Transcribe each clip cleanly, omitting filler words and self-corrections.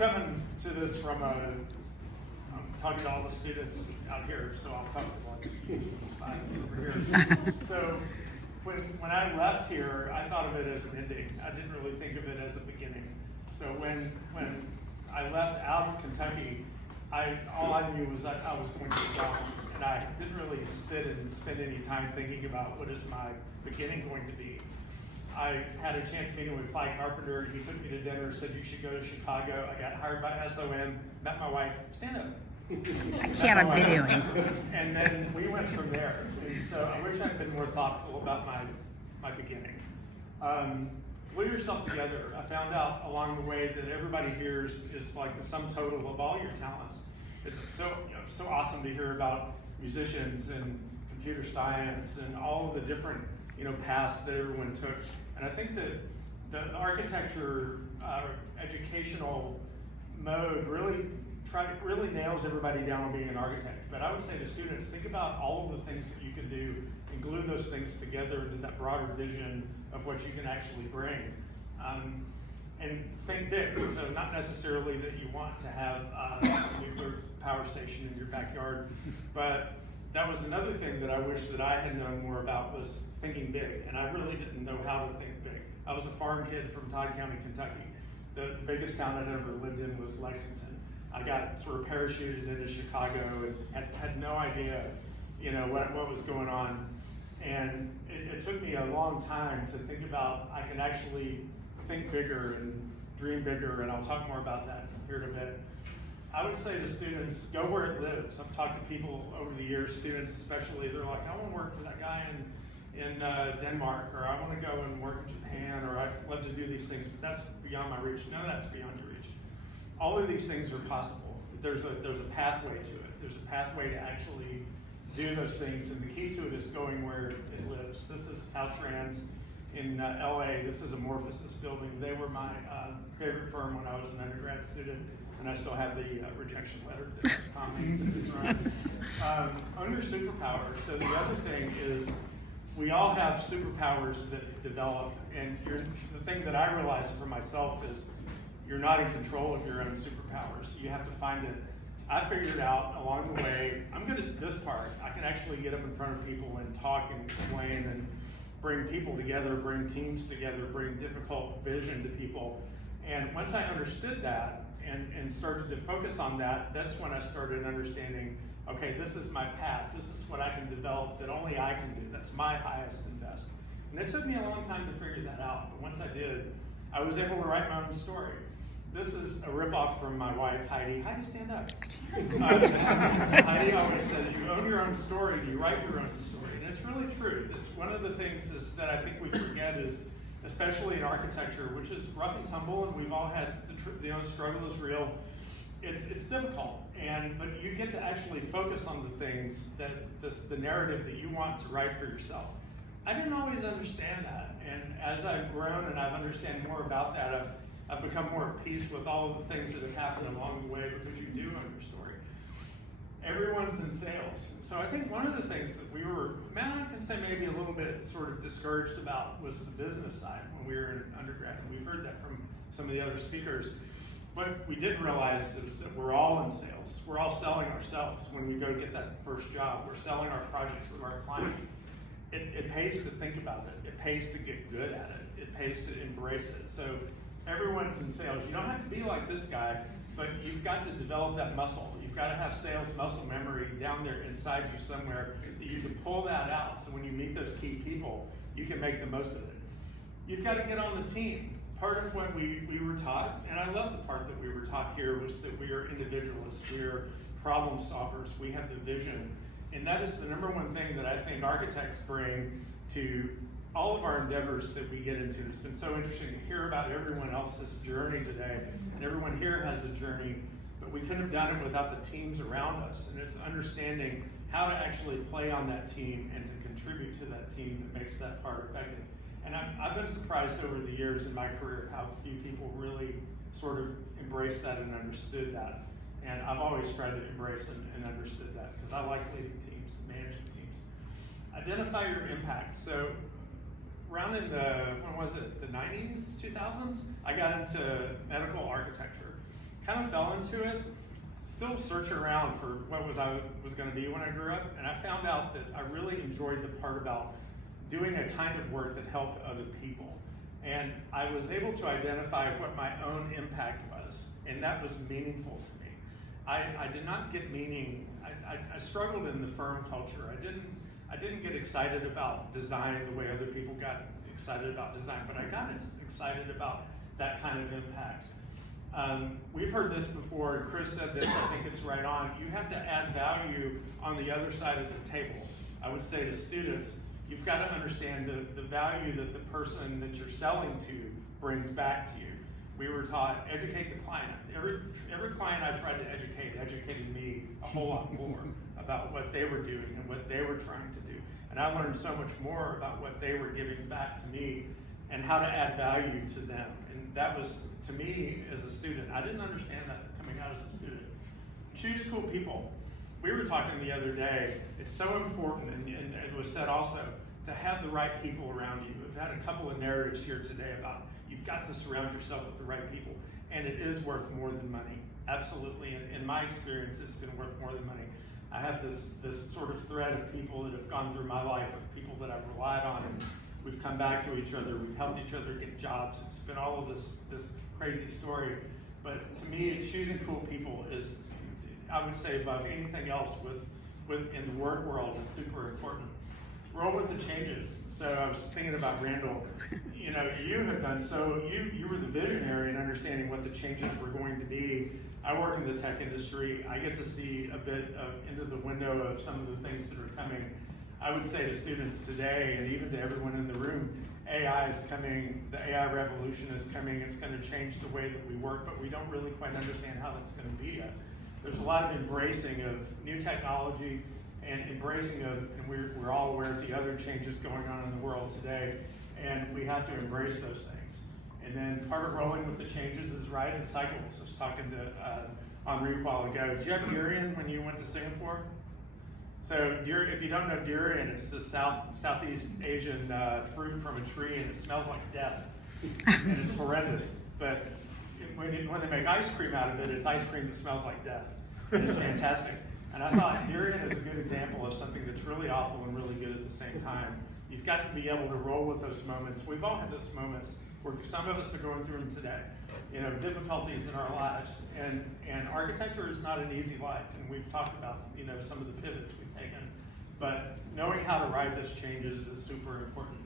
coming to this from I'm talking to all the students out here, so I'll talk to like over here. So when I left here, I thought of it as an ending. I didn't really think of it as a beginning. So when I left out of Kentucky, all I knew was that I was going to be gone, and I didn't really sit and spend any time thinking about what is my beginning going to be. I had a chance meeting with Clyde Carpenter. He took me to dinner, said you should go to Chicago. I got hired by SOM, met my wife. Stand up. I can't, I'm videoing. And then we went from there. And so I wish I'd been more thoughtful about my beginning. Glue yourself together. I found out along the way that everybody here is like the sum total of all your talents. It's so awesome to hear about musicians and computer science and all of the different paths that everyone took. And I think that the architecture educational mode really nails everybody down on being an architect. But I would say to students, think about all of the things that you can do and glue those things together into that broader vision of what you can actually bring. And think big. So not necessarily that you want to have a nuclear power station in your backyard, but that was another thing that I wish that I had known more about, was thinking big. And I really didn't know how to think big. I was a farm kid from Todd County, Kentucky. The biggest town I'd ever lived in was Lexington. I got sort of parachuted into Chicago and had no idea, what was going on. And it took me a long time to think about, I can actually think bigger and dream bigger, and I'll talk more about that here in a bit. I would say to students, go where it lives. I've talked to people over the years, students especially, they're like, I want to work for that guy in Denmark, or I want to go and work in Japan, or I'd love to do these things, but that's beyond my reach. No, that's beyond your reach. All of these things are possible. There's a pathway to it. There's a pathway to actually do those things, and the key to it is going where it lives. This is Caltrans in LA. This is Amorphosis building. They were my favorite firm when I was an undergrad student, and I still have the rejection letter that was comments. Own your superpower. So the other thing is, we all have superpowers that develop, and the thing that I realized for myself is you're not in control of your own superpowers. You have to find it. I figured out along the way, I'm good at this part. I can actually get up in front of people and talk and explain and bring people together, bring teams together, bring difficult vision to people. And once I understood that and started to focus on that, that's when I started understanding, okay, this is my path. This is what I can develop that only I can do. That's my highest and best. And it took me a long time to figure that out. But once I did, I was able to write my own story. This is a ripoff from my wife, Heidi. Heidi, stand up. Heidi always says, you own your own story, you write your own story. And it's really true. One of the things is that I think we forget is, especially in architecture, which is rough and tumble, and we've all had the struggle is real. It's difficult, but you get to actually focus on the things the narrative that you want to write for yourself. I didn't always understand that, and as I've grown and I've understand more about that, I've become more at peace with all of the things that have happened along the way, because you do own your story. Everyone's in sales. So I think one of the things that I can say maybe a little bit sort of discouraged about was the business side when we were in undergrad. And we've heard that from some of the other speakers. What we didn't realize is that we're all in sales. We're all selling ourselves when we go get that first job. We're selling our projects to our clients. It pays to think about it. It pays to get good at it. It pays to embrace it. So everyone's in sales. You don't have to be like this guy, but you've got to develop that muscle. You've got to have sales muscle memory down there inside you somewhere that you can pull that out, so when you meet those key people, you can make the most of it. You've got to get on the team. Part of what we were taught, and I love the part that we were taught here, was that we are individualists, we are problem solvers, we have the vision. And that is the number one thing that I think architects bring to all of our endeavors that we get into. It's been so interesting to hear about everyone else's journey today, and everyone here has a journey, but we couldn't have done it without the teams around us. And it's understanding how to actually play on that team and to contribute to that team that makes that part effective. And I've been surprised over the years in my career how few people really sort of embraced that and understood that. And I've always tried to embrace and understood that, because I like leading teams, managing teams. Identify your impact. So around in the 90s, 2000s, I got into medical architecture. kind of fell into it, still searching around for what I was going to be when I grew up, and I found out that I really enjoyed the part about doing a kind of work that helped other people. And I was able to identify what my own impact was, and that was meaningful to me. I did not get meaning. I struggled in the firm culture. I didn't get excited about design the way other people got excited about design, but I got excited about that kind of impact. We've heard this before, and Chris said this, I think it's right on. You have to add value on the other side of the table. I would say to students, you've got to understand the value that the person that you're selling to brings back to you. We were taught, educate the client. Every client I tried to educated me a whole lot more about what they were doing and what they were trying to do. And I learned so much more about what they were giving back to me and how to add value to them. And that was, to me, as a student, I didn't understand that coming out as a student. Choose cool people. We were talking the other day, it's so important, and it was said also, to have the right people around you. We've had a couple of narratives here today about you've got to surround yourself with the right people, and it is worth more than money. Absolutely, in my experience, it's been worth more than money. I have this sort of thread of people that have gone through my life, of people that I've relied on, and we've come back to each other, we've helped each other get jobs. It's been all of this crazy story, but to me, choosing cool people is, I would say, above anything else in the work world is super important. Roll with the changes. So I was thinking about Randall. You know, you have done so. You were the visionary in understanding what the changes were going to be. I work in the tech industry. I get to see a bit into the window of some of the things that are coming. I would say to students today, and even to everyone in the room, AI is coming. The AI revolution is coming. It's going to change the way that we work, but we don't really quite understand how that's going to be yet. There's a lot of embracing of new technology and embracing of, and we're all aware of the other changes going on in the world today, and we have to embrace those things. And then part of rolling with the changes is riding cycles. I was talking to Henri a while ago. Did you have durian when you went to Singapore? So if you don't know durian, it's the Southeast Asian fruit from a tree, and it smells like death, and it's horrendous. But when they make ice cream out of it, it's ice cream that smells like death, and it's fantastic. And I thought durian is a good example of something that's really awful and really good at the same time. You've got to be able to roll with those moments. We've all had those moments where some of us are going through them today. You know, difficulties in our lives. And architecture is not an easy life. And we've talked about, you know, some of the pivots we've taken. But knowing how to ride those changes is super important.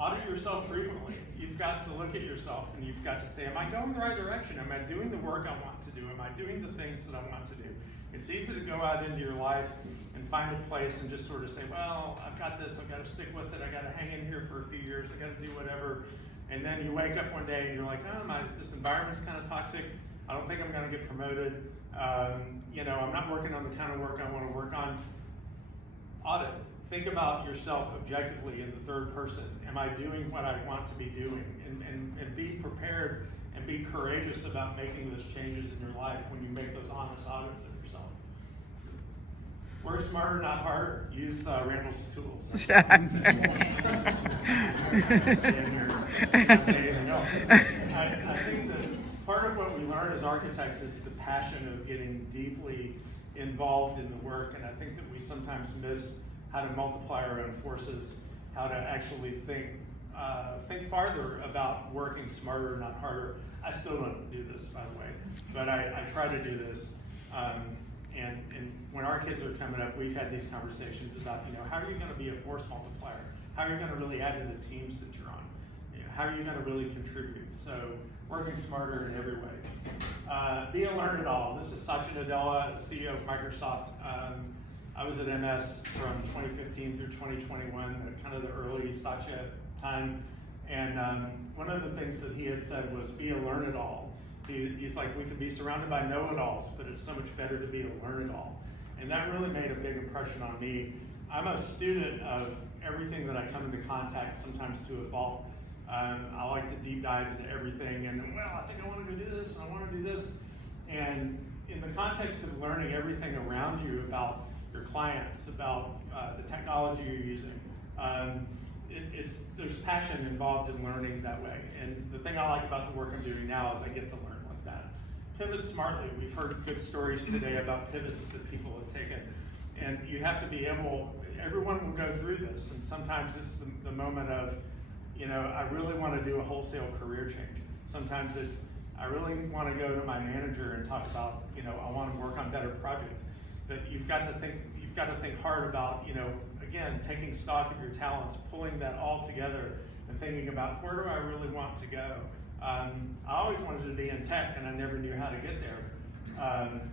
Audit yourself frequently. You've got to look at yourself and you've got to say, am I going the right direction? Am I doing the work I want to do? Am I doing the things that I want to do? It's easy to go out into your life and find a place and just sort of say, well, I've got this, I've got to stick with it, I've got to hang in here for a few years, I've got to do whatever. And then you wake up one day and you're like, this environment's kind of toxic, I don't think I'm going to get promoted, you know, I'm not working on the kind of work I want to work on. Audit. Think about yourself objectively in the third person. Am I doing what I want to be doing? And be prepared and be courageous about making those changes in your life when you make those honest audits of yourself. Work smarter, not harder. Use Randall's tools. I can't say anything else. I think that part of what we learn as architects is the passion of getting deeply involved in the work, and I think that we sometimes miss how to multiply our own forces, how to actually think farther about working smarter, not harder. I still don't do this, by the way, but I try to do this. And when our kids are coming up, we've had these conversations about, you know, how are you going to be a force multiplier? How are you going to really add to the teams that you're on? You know, how are you going to really contribute? So working smarter in every way. Be a learn it all. This is Satya Nadella, CEO of Microsoft. I was at MS from 2015 through 2021, kind of the early Satya time. And one of the things that he had said was be a learn it all. He's like, we could be surrounded by know-it-alls, but it's so much better to be a learn-it-all. And that really made a big impression on me. I'm a student of everything that I come into contact, sometimes to a fault. I like to deep dive into everything, and well, I think I want to do this, and I want to do this. And in the context of learning everything around you about your clients, about the technology you're using, there's passion involved in learning that way. And the thing I like about the work I'm doing now is I get to learn like that. pivot smartly. We've heard good stories today about pivots that people have taken. And you have to be able, everyone will go through this, and sometimes it's the moment of, I really want to do a wholesale career change. Sometimes it's, I really want to go to my manager and talk about, I want to work on better projects. But you've got to think hard about, again, taking stock of your talents, pulling that all together, and thinking about where do I really want to go. I always wanted to be in tech, and I never knew how to get there,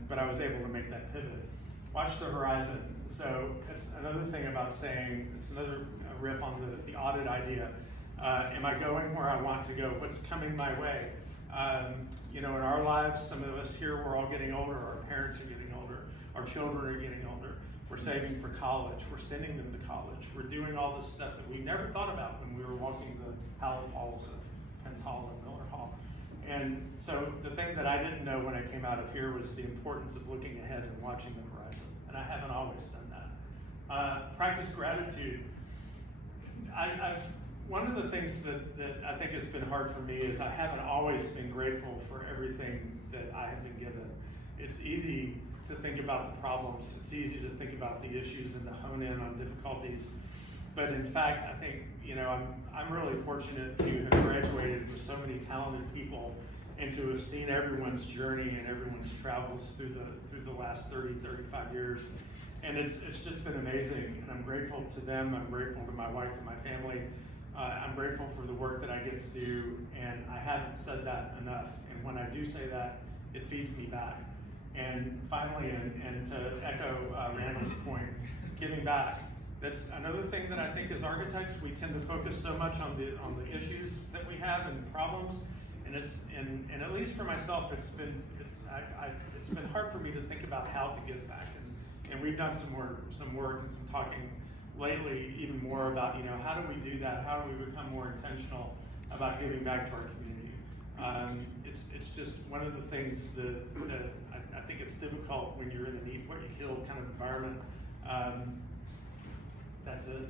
but I was able to make that pivot. Watch the horizon. So it's another thing about saying, it's another riff on the audit idea. Am I going where I want to go? What's coming my way? In our lives, some of us here, we're all getting older. Our parents are getting older. Our children are getting older. We're saving for college. We're sending them to college. We're doing all this stuff that we never thought about when we were walking the hallowed halls of Penn Hall and Miller Hall. And so the thing that I didn't know when I came out of here was the importance of looking ahead and watching the horizon. And I haven't always done that. Practice gratitude. One of the things that I think has been hard for me is I haven't always been grateful for everything that I have been given. It's easy to think about the problems. It's easy to think about the issues and to hone in on difficulties. But in fact, I think, I'm really fortunate to have graduated with so many talented people and to have seen everyone's journey and everyone's travels through the last 30, 35 years. And it's just been amazing, and I'm grateful to them. I'm grateful to my wife and my family. I'm grateful for the work that I get to do, and I haven't said that enough. And when I do say that, it feeds me back. And finally, and to echo Randall's point, giving back. That's another thing that I think as architects, we tend to focus so much on the issues that we have and problems. And and at least for myself, it's been hard for me to think about how to give back. And we've done some work and some talking lately, even more about how do we do that? How do we become more intentional about giving back to our community? It's just one of the things that I think it's difficult when you're in an eat what you kill kind of environment. That's it.